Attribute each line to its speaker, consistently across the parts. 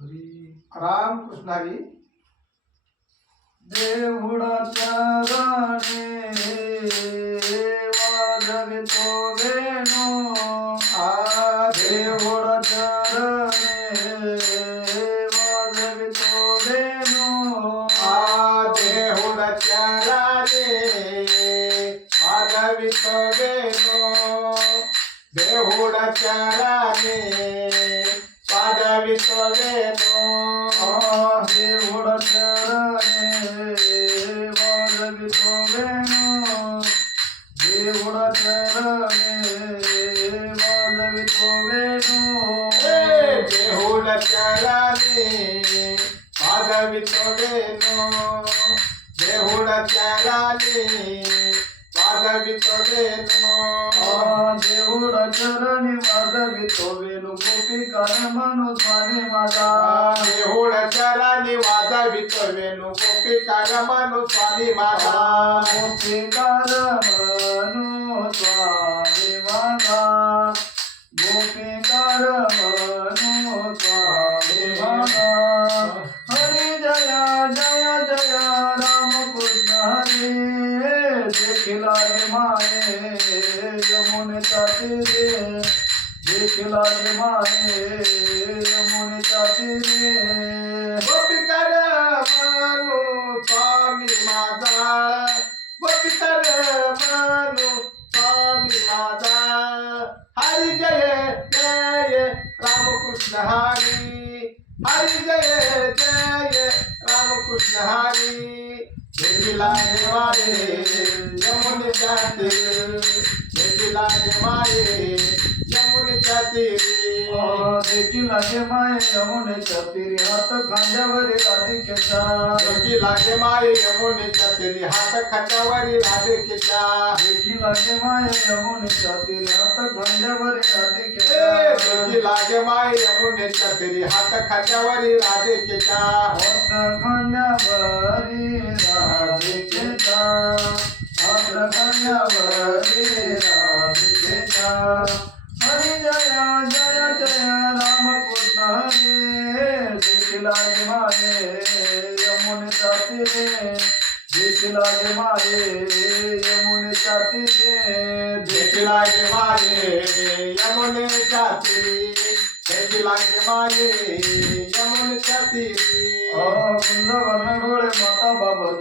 Speaker 1: रामकृष्ण हरी
Speaker 2: देवुडाच्या राणे वाजवितो वेणू।
Speaker 1: आ देव
Speaker 2: देवुडाच्या राणे वाजवितो वेणू।
Speaker 1: आ देहुडच्या राणे वाजवित वेणू। देहुडच्या राणे वाजवित वेणू
Speaker 2: देवुडाच्या राणे वाजवितो वेणू देवुडाच्या राणे वाजवितो वेणू
Speaker 1: ए देहुडच्या राणे वाजवित वेणू देहुडच्या राणे वाजवित वेणू
Speaker 2: देवुडा चरणी गोपिकार म्हणू स्वामी माझा
Speaker 1: देहुड चरानी वाजवित वेणू गोपिकार मानू स्वामी माझा
Speaker 2: गोपिकार म्हणू स्वामी माझा गोपिकार म्हणू स्वामी माझा हरी जया जया जया राम कृष्ण हरी. देखिला माये यमुनेचा तीरे देखिला माये यमुनेचा तीरे
Speaker 1: गोपिकार मानू स्वामी माझा गोपिकार मानू स्वामी माझा हरी जय जय रामकृष्ण हरी। हरी जय जय रामकृष्ण हरी। देखिला माये यमुने जाते देखिला माये यमुने जाते
Speaker 2: देखील लागे माये यमुनेच्या तीरी हात खांद्यावरील राधिकेचा
Speaker 1: देखी लागे माये यमुनेच्या तेरी हात खांद्यावरी राधिकेच्या
Speaker 2: देखील लागे माये यमुनेच्या तीरी हात खांद्यावरील
Speaker 1: ए,
Speaker 2: राधिकेचा
Speaker 1: देखी लागे माये यमुनेच्या तेरी हात खांद्यावरी राधिकेच्या
Speaker 2: हात खांद्यावरील राधिकेचा हात खांद्यावरील राधिकेचा यमुनेच्या तीरे देखील लागे माये यमुनेच्या तीरे
Speaker 1: देखी लागे माये यमुनेच्या तेरी देखी लागे माये यमुनेच्या तेरी
Speaker 2: वर्ण डोळे माता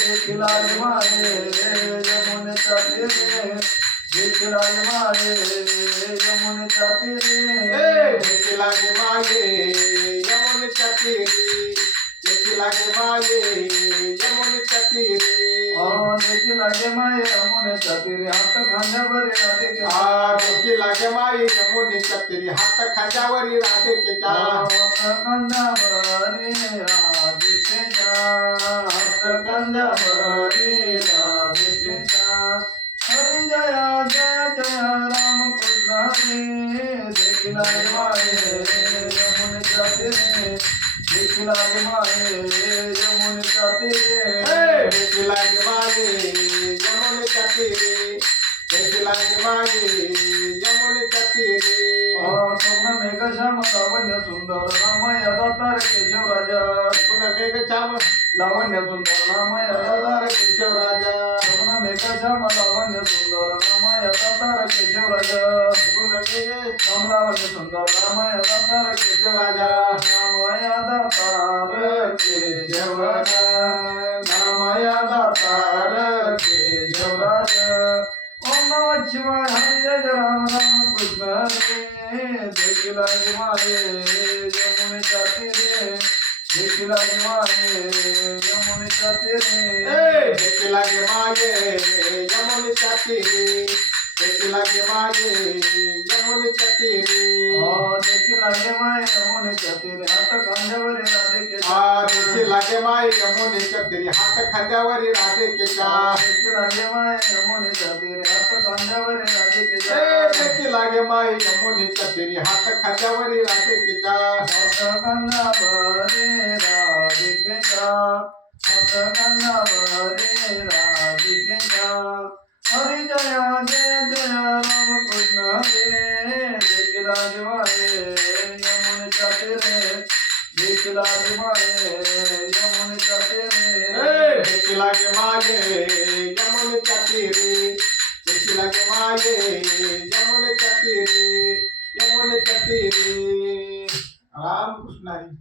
Speaker 2: देखील माये यमुनेच्या तीरे देखील माये यमुनेच्या
Speaker 1: ए,
Speaker 2: तीरे
Speaker 1: देखी लागे माये यमुनेच्या तेरी देखी लागे माये यमुनेच्या तेरी
Speaker 2: देखील माये यमुनेच्या तीरे हात खांद्यावर राधिके
Speaker 1: आ देखी लागे माये यमुनेच्या तेरी हात खांद्यावरी राधिकेच्या
Speaker 2: खांद्यावरी राधिकेच्या हात खांद्यावरी राधिकेच्या हरी जया जय जय राम कृष्ण हरी देखील माये यमुनेच्या तीरे देखील माये यमुनेच्या
Speaker 1: ए,
Speaker 2: तीरे
Speaker 1: देखी लागे माये यमुनेच्या तेरी देखी लागे माये केली
Speaker 2: सौनमेघ श्याम लावण्य सुंदर नाम याचा तार केशव राजा
Speaker 1: सौनमेघ श्याम
Speaker 2: लावण्य सुंदर नाम याचा तार
Speaker 1: केशव राजा
Speaker 2: सौनमेघ श्याम सुंदर नाम याचा तार केशव राजा सौनमेघ सुंदर नाम याचा तार राजा नाम याचा तार केशव राजा नाम याचा तार केशव राजा ओम नमः शिवाय हरे राम राम। हरे देखील माये यमुनेच्या तीरे देखील माये यमुनेच्या तीरे
Speaker 1: ए, देखी लागे माये यमुनेच्या तेरी देखी लागे माये यमुनेच्या तेरी
Speaker 2: देखील यमुनेच्या तीरे हात खांद्यावर राधे
Speaker 1: आ माय यमुनेच्या तिरी हात खांद्यावरी राधिकेच्या
Speaker 2: देखी लागे माय यमुनेच्या तीरे हात खांद्यावरी
Speaker 1: ए,
Speaker 2: राधिकेच्या
Speaker 1: देखी लागे माय हात खांद्यावरी राधिकेच्या
Speaker 2: हात खांद्यावरी राधिकेच्या हात खांद्यावरी राधिकेच्या हरी जय जय जय राम कृष्ण हरे देखी लागे माय लागे माय यमुनेच्या तीरे.
Speaker 1: लागे माये यमुनेच्या तिरी. लागे माये यमुनेच्या तिरी यमुनेच्या तिरी. रामकृष्ण.